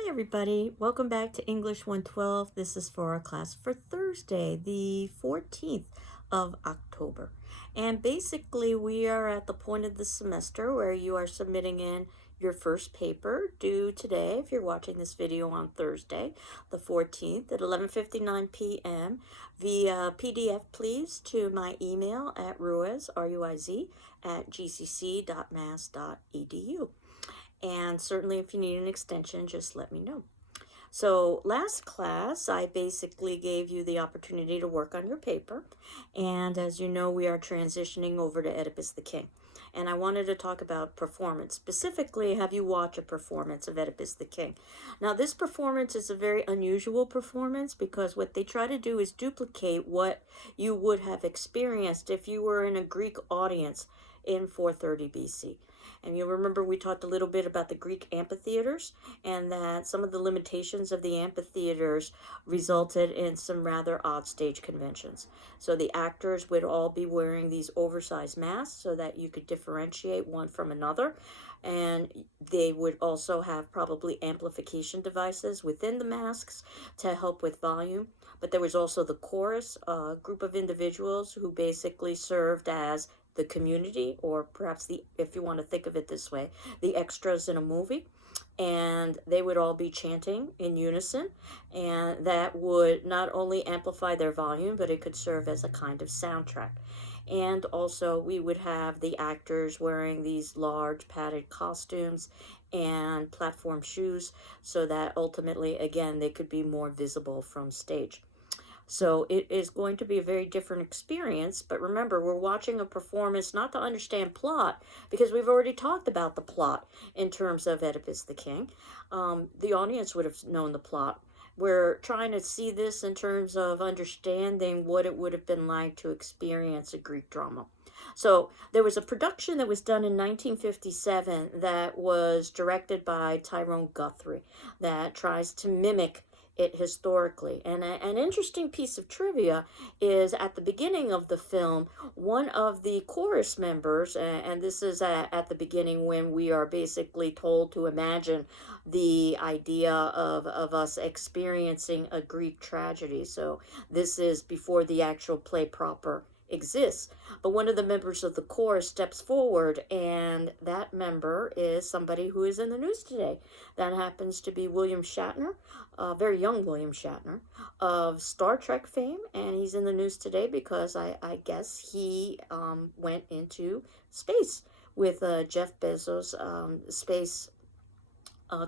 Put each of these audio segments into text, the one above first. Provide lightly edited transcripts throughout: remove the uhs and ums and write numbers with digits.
Hi everybody, welcome back to English 112. This is for our class for Thursday, the 14th of October. And basically we are at the point of the semester where you are submitting in your first paper due today, if you're watching this video on Thursday, the 14th at 11:59 p.m. via PDF, please, to my email at ruiz, R-U-I-Z, at gcc.mass.edu. And certainly if you need an extension, just let me know. So last class, I basically gave you the opportunity to work on your paper. And as you know, we are transitioning over to Oedipus the King. And I wanted to talk about performance. Specifically, have you watch a performance of Oedipus the King? Now, this performance is a very unusual performance because what they try to do is duplicate what you would have experienced if you were in a Greek audience in 430 BC. And you'll remember we talked a little bit about the Greek amphitheaters and that some of the limitations of the amphitheaters resulted in some rather odd stage conventions. So the actors would all be wearing these oversized masks so that you could differentiate one from another. And they would also have probably amplification devices within the masks to help with volume. But there was also the chorus, a group of individuals who basically served as the community, or perhaps the, if you want to think of it this way, the extras in a movie. And they would all be chanting in unison, and that would not only amplify their volume, but it could serve as a kind of soundtrack. And also we would have the actors wearing these large padded costumes and platform shoes so that ultimately, again, they could be more visible from stage. So it is going to be a very different experience. But remember, we're watching a performance not to understand plot, because we've already talked about the plot in terms of Oedipus the King. The audience would have known the plot. We're trying to see this in terms of understanding what it would have been like to experience a Greek drama. So there was a production that was done in 1957 that was directed by Tyrone Guthrie that tries to mimic it historically. And an interesting piece of trivia is at the beginning of the film, one of the chorus members, and this is at the beginning when we are basically told to imagine the idea of us experiencing a Greek tragedy. So this is before the actual play proper exists. But one of the members of the chorus steps forward, and that member is somebody who is in the news today. That happens to be William Shatner, very young William Shatner of Star Trek fame, and he's in the news today because I guess he went into space with Jeff Bezos' space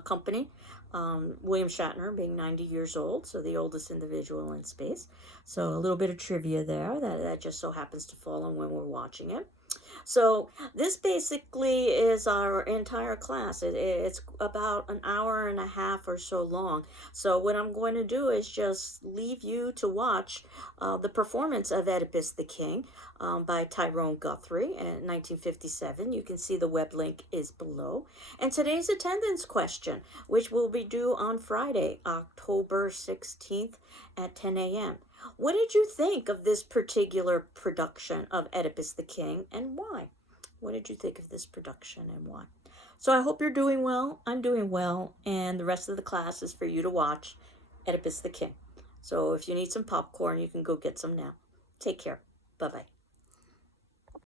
company. William Shatner being 90 years old, so the oldest individual in space. So a little bit of trivia there that just so happens to fall on when we're watching it. So this basically is our entire class. It's about an hour and a half or so long. So what I'm going to do is just leave you to watch the performance of Oedipus the King by Tyrone Guthrie in 1957. You can see the web link is below. And today's attendance question, which will be due on Friday, October 16th at 10 a.m. What did you think of this particular production of Oedipus the King, and why? What did you think of this production and why? So I hope you're doing well. I'm doing well, and the rest of the class is for you to watch Oedipus the King. So if you need some popcorn, you can go get some now. Take care. Bye-bye.